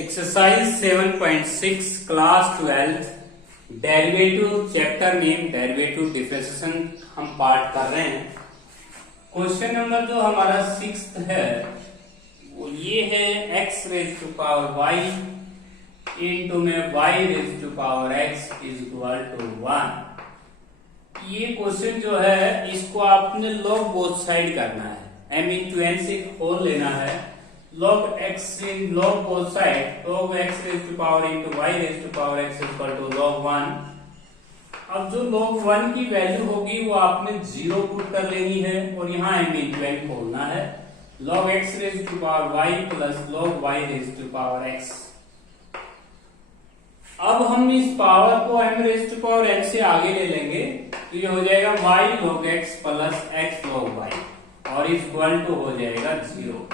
Exercise 7.6 class 12 derivative chapter name derivative differentiation हम part कर रहे हैं। क्वेश्चन नंबर जो हमारा 6th है वो ये है x raise to power y into में y raise to power x is equal to 1। ये क्वेश्चन जो है इसको आपने लॉग बोथ साइड करना है, m इंटू n से होल लेना है। log x in log both side, log x raised to power into y raised to power x is equal to log 1। अब जो log 1 की वैल्यू होगी वो आपने 0 पुट कर लेनी है और यहाँ m into n खोलना है। log x raised to power y plus log y raised to power x। अब हम इस पावर को m raised to power n से आगे ले लेंगे तो ये हो जाएगा y log x plus x log y और इस इक्वल टू हो जाएगा 0।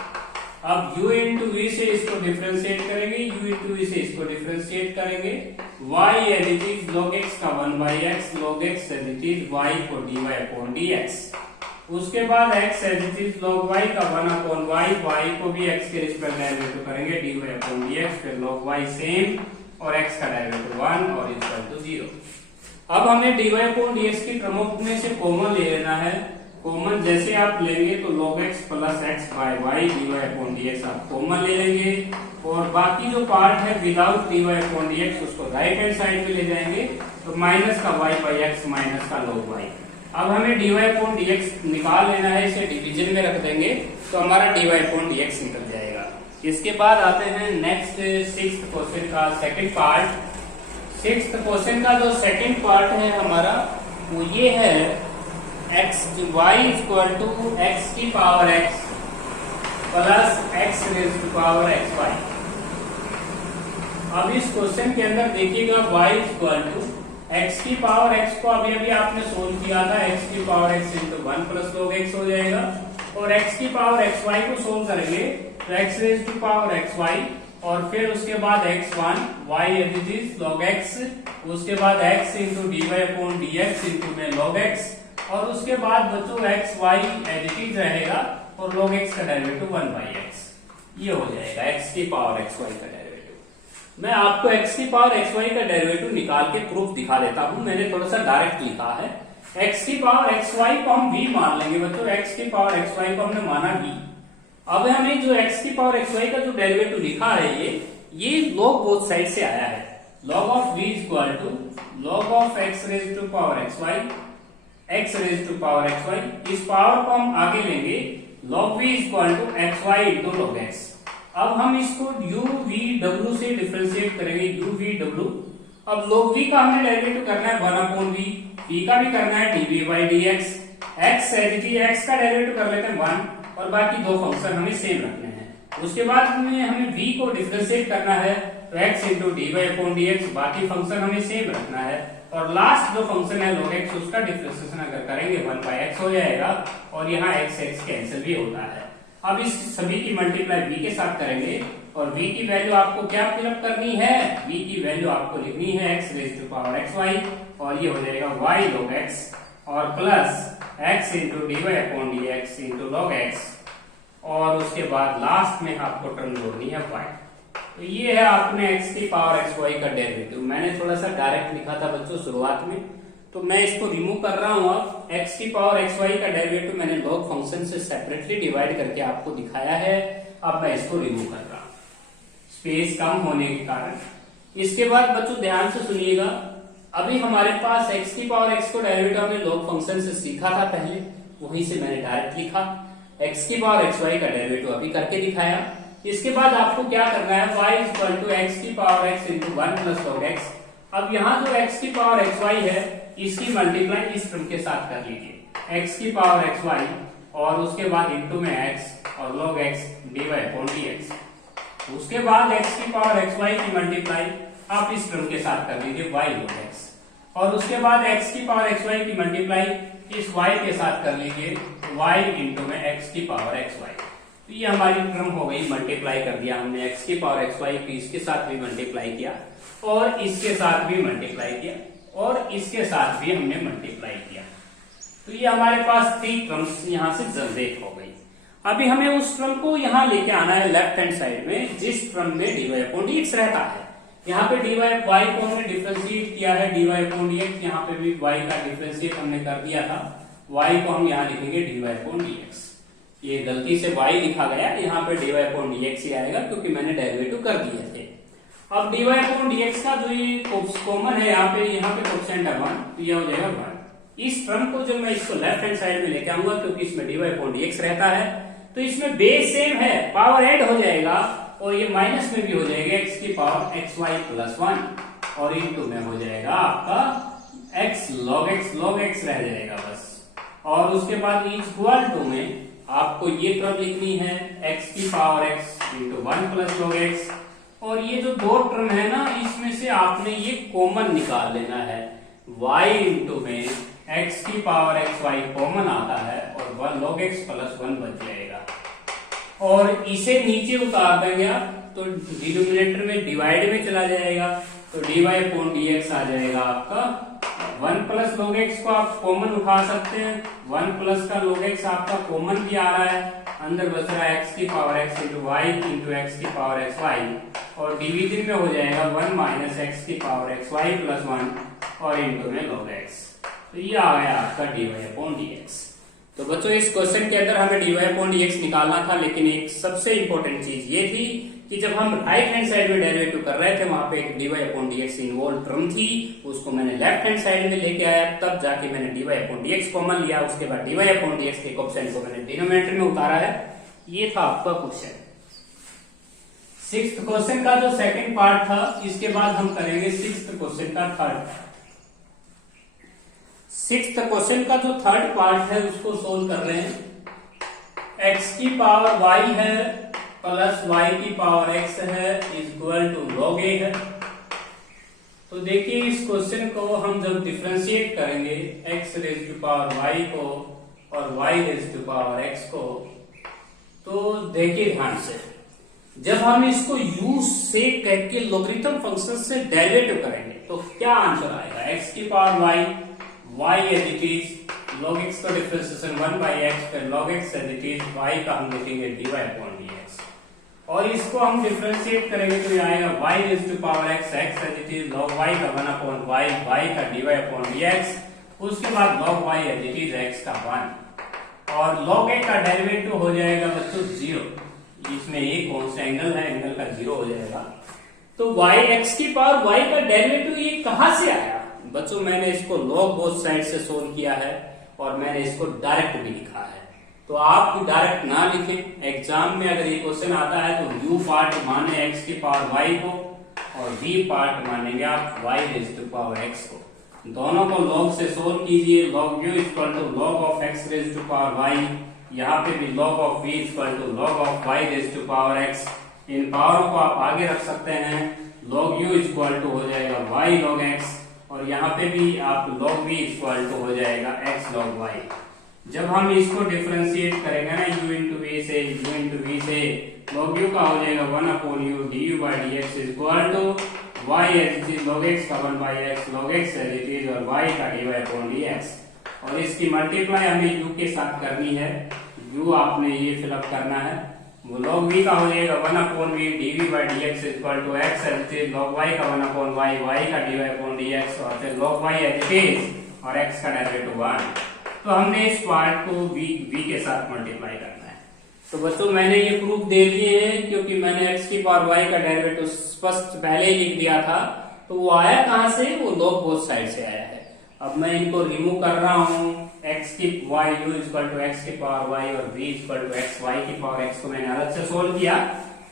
अब u इंटू v से इसको डिफरेंशिएट करेंगे, u इंटू v से इसको डिफरेंशिएट करेंगे। y as it is log x का 1/x log x as it is y को dy अपॉन dx। उसके बाद x as it is log y का 1/y, y को भी x के रिस्पेक्ट डेरिवेटिव करेंगे dy अपॉन dx, फिर log y सेम और x का डेरिवेटिव 1 और इक्वल टू 0। अब हमें dy अपॉन dx की टर्म में से कॉमन ले लेना है। कॉमन जैसे आप लेंगे तो log x plus x by y dy upon dx आप कॉमन ले लेंगे और बाकी जो पार्ट है विदाउट dy अपॉन dx उसको राइट हैंड साइड पे ले जाएंगे तो माइनस का y बाई x माइनस का log y। अब हमें dy अपॉन dx निकाल लेना है, इसे डिवीजन में रख देंगे तो हमारा dy अपॉन dx निकल जाएगा। इसके बाद आते हैं नेक्स्ट 6th क्वेश्चन का सेकंड पार्ट। 6th क्वेश्चन का जो सेकंड पार्ट है हमारा वो ये है x y equal to x की power x plus x raise to power x y। अब इस क्वेश्चन के अंदर देखिएगा y इक्वल टू x की पावर x को अभी अभी आपने सोल्व किया था, x की power x into 1 plus log x हो जाएगा और x की पावर x y को सोल्व करेंगे तो x raise to power x y और फिर उसके बाद x1 y as it is log x, उसके बाद x into dy upon dx into में log x और उसके बाद बच्चों x y as it is रहेगा और log x का डेरिवेटिव 1/x। ये हो जाएगा x की पावर x y का डेरिवेटिव। मैं आपको x की पावर x y का डेरिवेटिव निकाल के प्रूफ दिखा देता हूं। मैंने थोड़ा सा डायरेक्ट लिखा है। x की पावर x y को हम v मान लेंगे बच्चों, x की पावर x y को हमने माना v। अब हमें जो x की पावर x y का जो डेरिवेटिव लिखा है ये log बोथ साइड से आया है। log of v equal to log of x raise to power x y x raise to power x y. इस पावर को हम आगे लेंगे log v equal to x y into log x। अब हम इसको u v w से differentiate करेंगे u v w। अब log v का हमें डेरिवेटिव करना है 1/v, v का भी करना है dv by dx। x as it is x का डेरिवेटिव कर लेते हैं 1 और बाकी दो फंक्शन हमें सेम रखने हैं। उसके बाद में हमें v को डिफरेंशिएट करना है तो x into dy upon dx, बाकी फंक्शन हमें सेम रखना है और लास्ट जो फंक्शन है log x उसका डिफरेंशिएशन अगर करेंगे 1/x हो जाएगा और यहाँ x कैंसिल भी होता है। अब इस सभी की मल्टीप्लाई v के साथ करेंगे और v की वैल्यू आपको क्या फिलअप करनी है, v की वैल्यू आपको लिखनी है x raise to power x y और ये हो जाएगा y log x और plus x into dy upon dx into log x और उसके बाद लास्ट में आपको टर्म जोड़नी है y। तो ये है आपने x की पावर एक्स वाई का डेरिवेटिव। मैंने थोड़ा सा डायरेक्ट लिखा था बच्चों शुरुआत में, तो मैं इसको रिमूव कर रहा हूं। अब x की पावर एक्स वाई का डेरिवेटिव मैंने log फंक्शन से सेपरेटली डिवाइड करके आपको दिखाया है। अब मैं इसको रिमूव कर रहा हूं स्पेस कम होने के कारण। इसके बाद बच्चों ध्यान से सुनिएगा, अभी हमारे पास x की पावर x को डेरिवेटिव हमने log फंक्शन से सीखा था पहले, वहीं से मैंने डायरेक्ट लिखा। x की पावर एक्स वाई का डेरिवेटिव अभी करके दिखाया। इसके बाद आपको क्या करना है y इक्वल टू x की power x into 1 plus log x। अब यहाँ जो x की पावर एक्स वाई है इसकी मल्टीप्लाई इस टर्म के साथ कर लीजिए, x की पावर एक्स वाई और उसके बाद इंटू में x और log x dy upon dx। उसके बाद x की पावर एक्स वाई की मल्टीप्लाई आप इस टर्म के साथ कर लीजिए y log x और उसके बाद x की पावर एक्स वाई की मल्टीप्लाई इस y के साथ कर लीजिए y इंटू में x की पावर एक्स वाई। तो ये हमारी टर्म हो गई, मल्टीप्लाई कर दिया हमने x की पावर एक्स वाई की, इसके साथ भी मल्टीप्लाई किया और इसके साथ भी मल्टीप्लाई किया और इसके साथ भी हमने मल्टीप्लाई किया। तो ये हमारे पास 3 टर्म्स यहां से जनरेट हो गई। अभी हमें उस टर्म को यहाँ लेके आना है लेफ्ट हैंड साइड में, जिस टर्म में dy अपॉन dx रहता है। यहाँ पे dy y को हमने डिफ्रेंशिएट किया है, dy अपॉन dx, यहाँ पे भी y का डिफ्रेंशिएट हमने कर दिया था, y को हम यहाँ लिखेंगे dy अपॉन dx। ये गलती से y लिखा गया, यहाँ पे dy अपॉन dx ही आएगा क्योंकि मैंने डेरिवेटिव कर दिए थे। अब dy अपॉन dx का जो ये कॉमन है यहाँ पे कोएफिशिएंट है 1, तो ये हो जाएगा 1। इस टर्म को जब मैं इसको लेफ्ट हैंड साइड में लेके आऊंगा क्योंकि इसमें dy अपॉन dx रहता है, तो इसमें बेस सेम है, पावर ऐड हो जाएगा और ये माइनस में भी हो जाएगा x की पावर xy प्लस 1 और इनटू में हो जाएगा आपका x log x रह जाएगा बस। और उसके बाद इक्वल टू में आपको ये टर्म लिखनी है x की power x into 1 plus log x, और ये जो दो टर्म है ना इसमें से आपने ये कॉमन निकाल लेना है, y इंटू में x की पावर xy कॉमन आता है और 1 log x प्लस 1 बच जाएगा। और इसे नीचे उतार देंगे आप तो डिनोमिनेटर में डिवाइड में चला जाएगा, तो dy अपॉन dx आ जाएगा आपका 1 प्लस log x को आप कॉमन उठा सकते हैं, 1 प्लस का log x आपका कॉमन भी आ रहा है, अंदर बच रहा है x की power x into y into x की पावर xy और डिवीजन में हो जाएगा 1 माइनस x की पावर xy प्लस 1 और इंटू में log x। तो ये आ गया आपका dy अपॉन dx। तो बच्चों इस क्वेश्चन के अंदर हमें dy अपॉन dx निकालना था, लेकिन एक सबसे इंपॉर्टेंट चीज ये थी कि जब हम राइट हैंड साइड में डेरिवेटिव कर रहे थे वहां पे एक dy upon dx involve term थी, उसको मैंने लेफ्ट हैंड साइड में लेके आया, तब जाके मैंने dy अपॉन dx कॉमन लिया, उसके बाद dy अपॉन dx के कोएफिशिएंट को मैंने डिनोमिनेटर में उतारा है। ये था आपका क्वेश्चन। सिक्स्थ क्वेश्चन का जो सेकंड पार्ट था, इसके बाद हम करेंगे सिक्स्थ क्वेश्चन का थर्ड। सिक्स्थ क्वेश्चन का जो थर्ड पार्ट है उसको सोल्व कर रहे हैं। x की पावर y है प्लस y की पावर x है इक्वल टू log a है। तो देखिए इस क्वेश्चन को हम जब डिफरेंशिएट करेंगे x raise to power y को और y raise to power x को, तो देखिए ध्यान से, जब हम इसको यूज से करके लोगरिथम फंक्शन से डेरिवेटिव करेंगे तो क्या आंसर आएगा, x की power y, y as it is, log x का डिफरेंशिएशन 1 बाई x, फिर log x as it is, y का हम लिखेंगे dy अपॉन dx और इसको हम डिफरेंशिएट करेंगे तो ये आएगा y raise to power x, x as it is, log y का 1 अपॉन y, y का dy अपॉन dx, उसके बाद log y as it is x का 1 और log a का डेरिवेटिव हो जाएगा बच्चों 0, इसमें एक कौन सा एंगल है, एंगल का 0 हो जाएगा। तो y x की पावर y का डेरिवेटिव ये कहां से आया बच्चों, मैंने इसको log बोथ साइड से सोल्व किया है और मैंने इसको डायरेक्ट भी लिखा है। तो आप भी डायरेक्ट ना लिखें, एग्जाम में अगर ये क्वेश्चन आता है तो u पार्ट माने x की पावर y को और v पार्ट मानेंगे आप y raise to power x को। दोनों को log से सोल्व कीजिए, log u equal to log of x raise to power y, यहाँ पे भी log of v equal to log of y raise to power x। इन पावरों को आप आगे रख सकते हैं, log u इक्वल टू हो जाएगा y log x और यहाँ पे भी आप log v इक्वल टू हो जाएगा x log y। जब हम इसको डिफरेंशिएट करेंगे ना u इंटू v से, u इंटू v से, log u का हो जाएगा 1 upon u du by dx equal to y as it is log x का 1 by x log x as it is और y का dy अपॉन dx और इसकी मल्टीप्लाई हमें u के साथ करनी है, u आपने ये फिलअप करना है, वो log v का हो जाएगा 1 upon v dv by dx equal to x as it is log y का 1 अपॉन y, y का dy अपॉन dx और फिर log y as it is और x का डेरिवेटिव 1। तो हमने इस पार्ट को v के साथ मल्टीप्लाई करना है। तो बच्चों मैंने ये प्रूफ दे दिए हैं क्योंकि मैंने x की पावर y का डेरिवेटिव स्पष्ट पहले ही लिख दिया था, तो वो आया कहां से, वो log बोथ साइड से आया है। अब मैं इनको रिमूव कर रहा हूं, x की y u equal to x की पावर y और v equal to x, y की पावर x को मैंने अलग से सोल्व किया,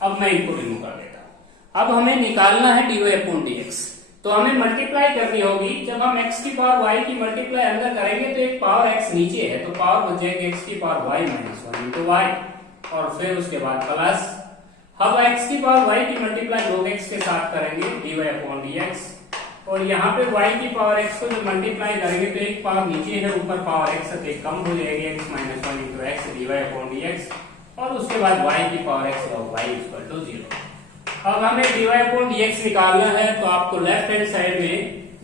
अब मैं इनको रिमूव कर देता हूं। अब हमें निकालना है dy अपॉन dx, तो हमें मल्टीप्लाई करनी होगी। जब हम x की पावर y की मल्टीप्लाई अंदर करेंगे तो एक पावर x नीचे है, तो पावर बच जाएगी x की power y minus 1 into y और फिर उसके बाद प्लस, अब x की पावर y की मल्टीप्लाई log x के साथ करेंगे dy अपॉन dx और यहाँ पे y की पावर x को जब मल्टीप्लाई करेंगे तो एक पावर नीचे है, ऊपर पावर x से कम हो जाएगी x minus 1 into x dy upon dx और उसके बाद y की power x log y equal to 0। अब हमें dy अपॉन dx निकालना है, तो आपको लेफ्ट हैंड साइड में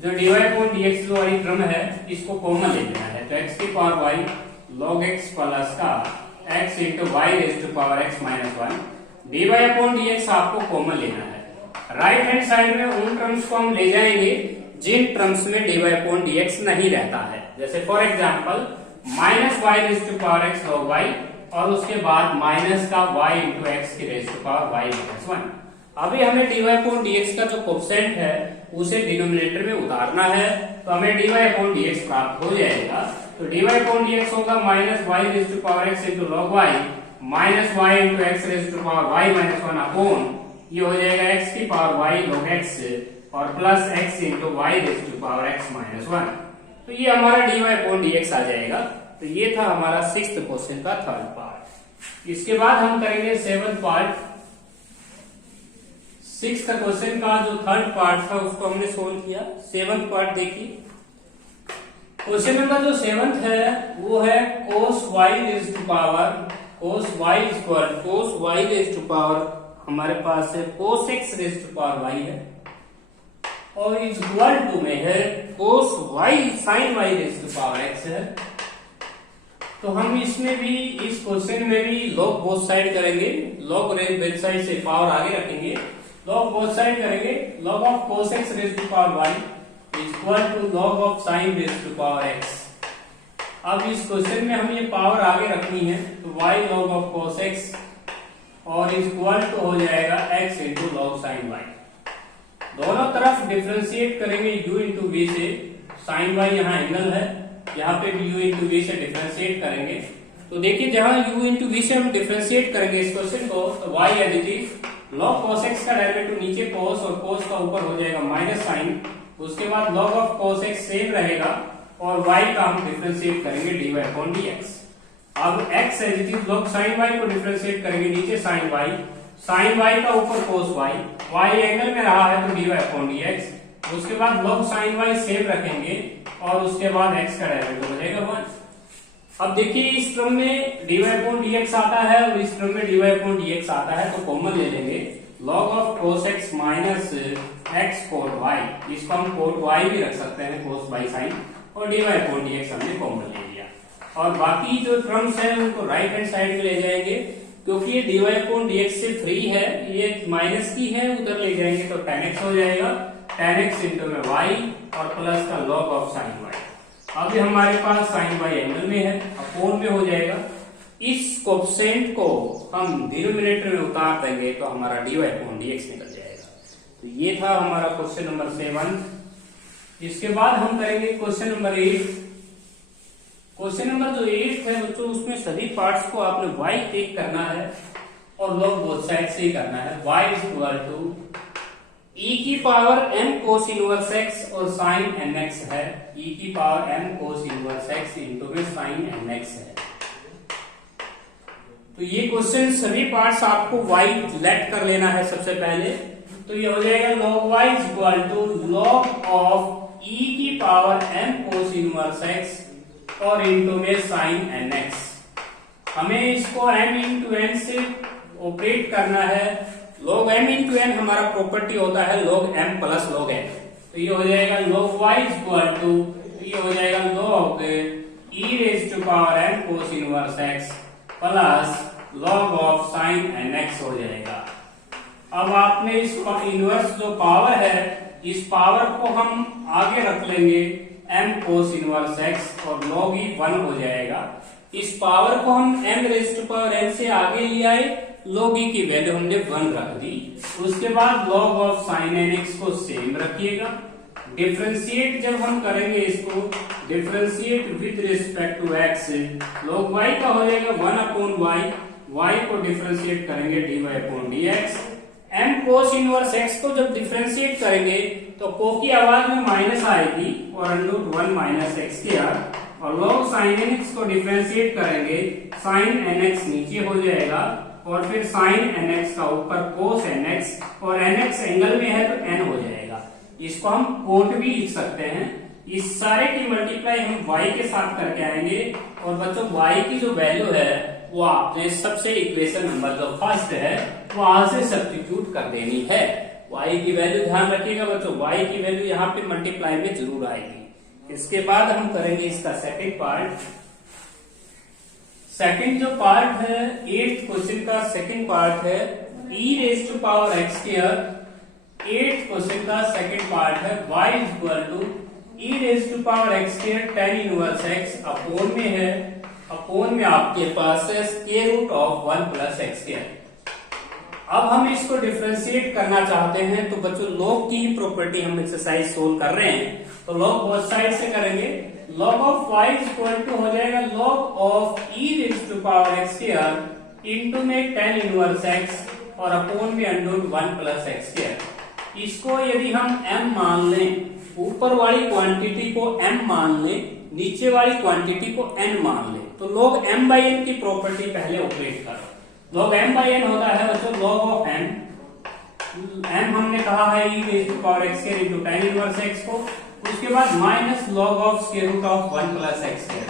जो dy अपॉन dx जो वाली टर्म है इसको कॉमन ले लेना है, तो x की power y log x plus का x into y raise to power x minus 1। dy upon dx आपको कॉमन लेना है। राइट हैंड साइड में उन टर्म्स को हम ले जाएंगे जिन टर्म्स में dy अपॉन dx नहीं रहता है। जैसे for example minus y raise to power x log y और उसके बाद माइनस का y इंटू एक्स की raise to power y minus 1। अभी हमें dy अपॉन dx का जो कोफिशिएंट है उसे डिनोमिनेटर में उतारना है, तो हमें dy अपॉन dx प्राप्त हो जाएगा। तो dy अपॉन dx होगा minus y raise to power x into log y minus y into x raise to power y minus 1 upon ये हो जाएगा x की पावर y log x और plus x into y raise to power x minus 1। तो ये हमारा dy upon dx आ जाएगा। तो ये था हमारा 6th क्वेश्चन का थर्ड पार्ट। इसके बाद हम करेंगे 7th पार्ट। 6th क्वेश्चन का जो थर्ड पार्ट था उसको हमने सोल्व किया। 7th पार्ट देखिए। क्वेश्चन नंबर जो 7th है वो है cos y raise to power cos y equal cos y raise to power हमारे पास है cos x raise to power y है और इक्वल टू में है cos y sin y raise to power x है। तो हम इसमें भी इस क्वेश्चन में भी लॉग बोथ साइड करेंगे। लॉग बोथ साइड से पावर आगे रखेंगे, लॉग बोथ साइड करेंगे। Log of cos x raise to power y equal to log of sin raise to power x। अब इस क्वेश्चन में हम ये पावर आगे रखनी है तो y log of cos x और इक्वल टू हो जाएगा x into log sin y। दोनों तरफ डिफरेंशिएट करेंगे u इंटू v से। sin y यहाँ एंगल है, यहाँ पे भी u इंटू v से डिफरेंशिएट करेंगे। तो देखिए जहां u इंटू v से हम डिफरेंशिएट करेंगे इस क्वेश्चन को तो y additive log cos x का डेरिवेटिव नीचे cos और cos का ऊपर हो जाएगा माइनस साइन। उसके बाद log of cos x same रहेगा और y का हम डिफरेंशिएट करेंगे dy अपॉन dx। अब x additive log sin y को डिफरेंशिएट करेंगे नीचे sin y का ऊपर cos y एंगल में रहा है तो dy अपॉन dx। उसके बाद log sin y सेम रखेंगे और उसके बाद x का डेरिवेटिव हो जाएगा 1। अब देखिए इस टर्म में dy अपॉन dx आता है और इस टर्म में dy अपॉन dx आता है तो कॉमन ले लेंगे। log of cos x minus x cot y, इसको हम cot y भी रख सकते हैं cos y sin और dy अपॉन dx हमने कॉमन ले लिया। और बाकी जो टर्म्स हैं उनको राइट हैंड साइड में ले जाएंगे क्योंकि ये dy अपॉन dx से फ्री है, ये माइनस की है, उधर ले जाएंगे तो tan x हो जाएगा। tan x इंटू में y और प्लस का log ऑफ sin y। अभी हमारे पास sin y एंगल में है, अपॉन में हो जाएगा। इस कोफिशिएंट को हम डिनोमिनेटर में उतार देंगे तो हमारा dy अपॉन dx निकल जाएगा। तो ये था हमारा क्वेश्चन नंबर 7। इसके बाद हम करेंगे क्वेश्चन नंबर 8। क्वेश्चन नंबर जो 8 है बच्चों उसमें सभी पार्ट्स को आपने y टेक करना है और log बोथ साइड से ही करना है। y is equal to e की power m cos inverse x और sin nx है। e की power m cos inverse x into में sin nx है। तो ये क्वेश्चन सभी पार्ट्स आपको y लेट कर लेना है सबसे पहले। तो ये हो जाएगा log y is equal to log of e की power m cos inverse x और इंटू में sin nx। हमें इसको m इंटू n से ऑपरेट करना है। log m इंटू n हमारा प्रॉपर्टी होता है log m plus log n। तो ये हो जाएगा log y is equal to ये हो जाएगा log e raise to power m cos inverse x plus log of sin nx हो जाएगा। अब आपने इस इनवर्स जो पावर है इस पावर को हम आगे रख लेंगे m cos इनवर्स x और log e 1 हो जाएगा। इस पावर को हम m raise to power n से आगे ले आए, log e की वैल्यू हमने 1 रख दी। उसके बाद log ऑफ sin nx को सेम रखिएगा। डिफरेंशिएट जब हम करेंगे इसको differentiate with respect to x, log y का हो जाएगा 1 अपॉन y को डिफरेंशिएट करेंगे dy upon dx। m cos inverse x को जब डिफरेंशिएट करेंगे तो को की आवाज में माइनस आएगी और अंडर 1 माइनस x के और log sin nx को डिफरेंशिएट करेंगे sin nx नीचे हो जाएगा और फिर sin nx का ऊपर cos nx और nx एंगल में है तो n हो जाएगा। इसको हम कोट भी लिख सकते हैं। इस सारे की मल्टीप्लाई हम y के साथ करके आएंगे और बच्चों y की जो वैल्यू है वो आपने सबसे इक्वेशन नंबर जो फर्स्ट है वहां से सब्स्टिट्यूट कर देनी है। y की वैल्यू ध्यान रखिएगा बच्चों, y की वैल्यू यहाँ पे मल्टीप्लाई में जरूर आएगी। इसके बाद हम करेंगे इसका सेकंड पार्ट। सेकंड जो पार्ट है 8th क्वेश्चन का सेकंड पार्ट है e raise to power x square. 8th question का सेकंड पार्ट है y equal to e raise to power x square tan inverse x upon में है, upon में आपके पास है square root of 1 plus x square. अब हम इसको डिफरेंशिएट करना चाहते हैं तो बच्चों log की ही प्रॉपर्टी हम एक्सरसाइज सोल्व कर रहे हैं, तो log बोथ साइड से करेंगे। log of y equal to हो जाएगा log of e raise to power x square into में tan इनवर्स x और अपोन में अंडर 1 प्लस x स्क्वायर। इसको यदि हम m मान लें, ऊपर वाली क्वांटिटी को m मान लें, नीचे वाली क्वांटिटी को n मान लें, तो log m बाई n की प्रॉपर्टी पहले ऑपरेट करो। log m बाई n होता है बच्चों log ऑफ m हमने कहा है e raise to power x square into tan inverse x को, उसके बाद minus log of square root of 1 plus x square.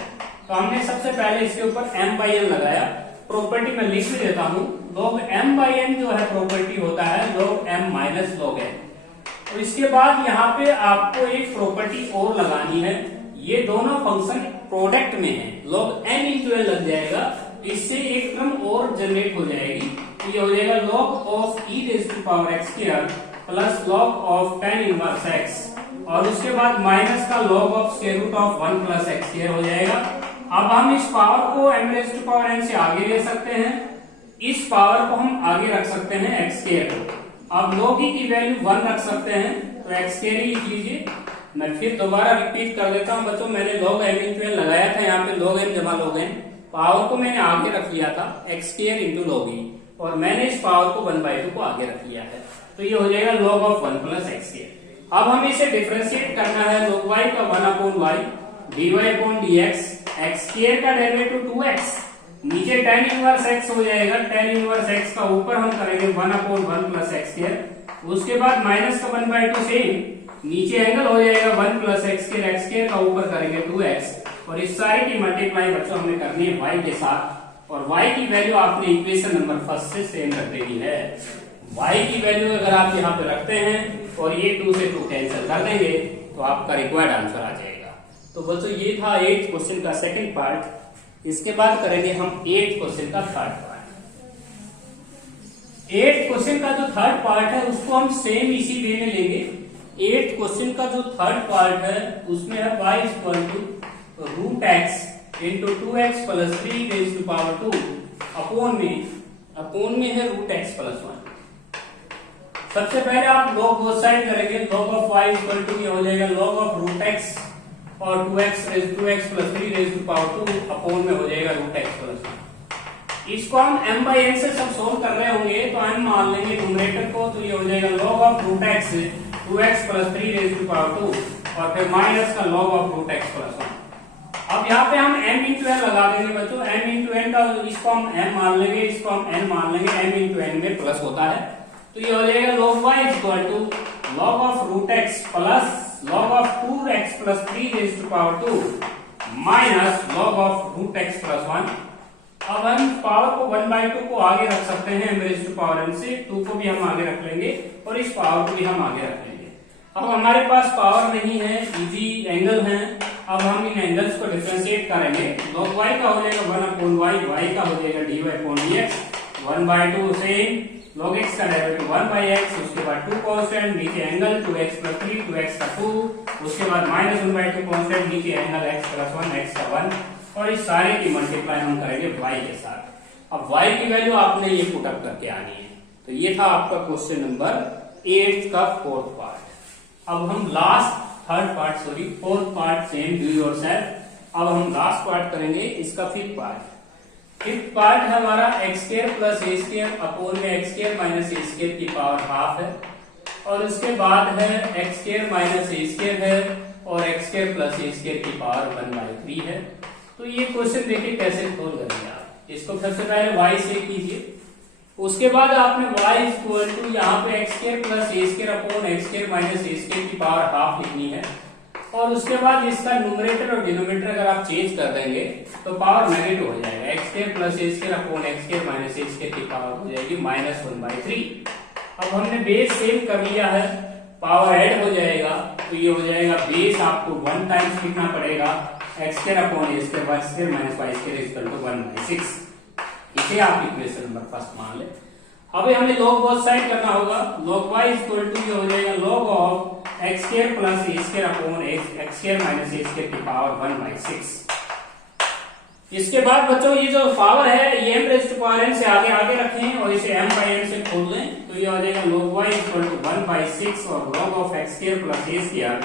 तो हमने सबसे पहले इसके ऊपर m बाई n लगाया, प्रॉपर्टी में लिख भी देता हूं। log m बाई n जो है प्रॉपर्टी होता है log m minus log n। तो इसके बाद यहाँ पे आपको एक प्रॉपर्टी और लगानी है, ये दोनों फंक्शन प्रोडक्ट में है, log n इंटू n लग जाएगा, इससे एक टर्म और जनरेट हो जाएगी, तो ये हो जाएगा log of e raise to power x square plus log of tan inverse x और उसके बाद माइनस का log of square root of 1 plus x square हो जाएगा। अब हम इस पावर को m raise to power n से आगे ले सकते हैं, इस पावर को हम आगे रख सकते हैं x स्क्वायर को। अब log की वैल्यू 1 रख सकते हैं, तो x स्क्वायर ही लिख लीजिए। मैं फिर दोबारा रिपीट कर देता हूं बच्चों, मैंने log m इंटू n लगाया था, यहाँ पे log m जमा log n, पावर को मैंने आगे रख लिया था x square into log e, और मैंने इस पावर को 1/2 को आगे रख लिया है, तो ये हो जाएगा log of 1 plus x square. अब हम इसे डिफरेंशिएट करना है, log y का 1 upon y dy upon dx, x square का डेरिवेटिव 2x, नीचे tan इनवर्स x हो जाएगा, tan इनवर्स x का ऊपर हम करेंगे 1 अपॉन 1 प्लस x स्क्वायर, उसके बाद माइनस का 1/2 सेम, नीचे एंगल हो जाएगा 1 प्लस x स्क्वायर का ऊपर करेंगे 2x, और इस सारी की मल्टीप्लाई बच्चों हमने करनी है y के साथ, और y की वैल्यू आपने इक्वेशन नंबर फर्स्ट से सेम रख देनी है। y की वैल्यू अगर आप यहाँ पे रखते हैं और ये 2 से 2 कैंसिल कर देंगे तो आपका रिक्वायर्ड आंसर आ जाएगा। तो बच्चों ये था 8th क्वेश्चन का सेकंड पार्ट, इसके बाद करेंगे हम 8th क्वेश्चन का थर्ड पार्ट। 8th क्वेश्चन का जो थर्ड पार्ट है उसको हम सेम इसी वे में लेंगे। 8th क्वेश्चन का जो थर्ड पार्ट है उसमें है y equal to root x into 2x plus 3 raise to power 2 upon में है रूट एक्स प्लस 1। सबसे पहले आप log बोथ साइड करेंगे, log of y equal to ये हो जाएगा log ऑफ रूट एक्स और 2x plus 3 raise to power 2 upon में हो जाएगा रूट एक्स प्लस 1। इसको हम m बाई n से सब सोल्व कर रहे होंगे तो m मान लेंगे न्यूमरेटर को, तो ये हो जाएगा log of root x 2x plus 3 raise to power 2 और फिर माइनस का log of root x plus 1। अब यहाँ पे हम m इंटू n लगा देंगे बच्चों, m इंटू n का इसको हम m मान लेंगे, इसको हम n मान लेंगे, m इंटू n में प्लस होता है, तो ये हो जाएगा log y equal to log of root x plus log of 2x plus 3 raise to power 2 minus log of root x plus 1। अब हम पावर को 1/2 को आगे रख सकते हैं m raise to power n से, 2 को भी हम आगे रख लेंगे और इस पावर को भी हम आगे रख लेंगे। अब हमारे पास पावर नहीं है, इजी एंगल है, अब हम इन एंगल्स को डिफरेंशिएट करेंगे। log y का हो जाएगा 1 अपॉन y, y का हो जाएगा dy अपॉन dx, 1/2 से log x का डेरिवेटिव 1/x, उसके बाद 2 कांस्टेंट, नीचे एंगल 2x प्लस 3, 2x का 2, उसके बाद माइनस 1/2 कांस्टेंट, नीचे एंगल x प्लस 1, x का 1, और इस सारे की मल्टीप्लाई हम करेंगे y के साथ। अब y की वैल्यू आपने ये पुट अप करके आनी है। तो ये था आपका क्वेश्चन नंबर 8 का फोर्थ पार्ट। अब हम fourth part same do yourself. अब हम लास्ट पार्ट करेंगे इसका फिफ्थ पार्ट। फिफ्थ पार्ट है हमारा x square plus a square upon में x square minus a square की पावर हाफ है, और उसके बाद है x square minus a square है और x square plus a square की पावर 1/3 है। तो ये क्वेश्चन देखिए कैसे सोल्व करेंगे आप। इसको सबसे पहले y से कीजिए, उसके बाद आपने y इक्वल टू यहाँ पे x square plus a square upon x square minus a square की पावर हाफ लिखनी है, और उसके बाद इसका न्यूमरेटर और डिनोमिनेटर अगर आप चेंज कर देंगे तो पावर नेगेटिव हो जाएगा। X square plus a square upon x square minus a square की पावर हो जाएगी -1/3। अब हमने बेस सेम कर लिया है, पावर ऐड हो जाएगा, तो ये हो जाएगा बेस आपको 1 टाइम्स लिखना पड़ेगा x square upon a square y square minus y square equal to 1/6। इसे आप इक्वेशन नंबर फर्स्ट मान ले। अभी हमें log बोथ साइड करना होगा। log y इक्वल टू ये हो जाएगा log of x square plus a square upon x square minus a square की पावर 1/6। इसके बाद बच्चों ये जो पावर है ये m raise to power n से आगे रखें और इसे m बाई n से खोल लें तो ये आ जाएगा log y इक्वल टू 1/6 और log of x square plus a square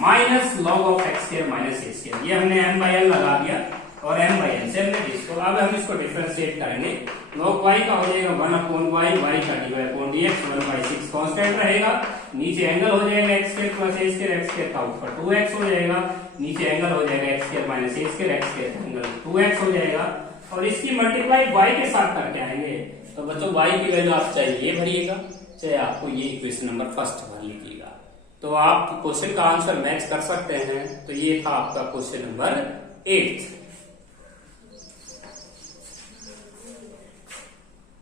minus log of x square minus a square. ये हमने m बाई n लगा दिया और m बाई n से हमने इसको, अब हम इसको डिफरेंशिएट करेंगे। log y का हो जाएगा 1 अपॉन y, y का dy अपॉन dx 1/6 कांस्टेंट रहेगा। नीचे एंगल हो जाएगा x square plus a square, x square का ऊपर 2x हो जाएगा, नीचे एंगल हो जाएगा x square minus a square, x square का एंगल 2x हो जाएगा और इसकी मल्टीप्लाई y के साथ करके आएंगे। तो बच्चों y की वैल्यू आप चाहे ये भरिएगा चाहे आपको ये इक्वेशन नंबर फर्स्ट भर लीजिएगा। तो आप क्वेश्चन का आंसर मैच कर सकते हैं। तो ये था आपका क्वेश्चन नंबर 8।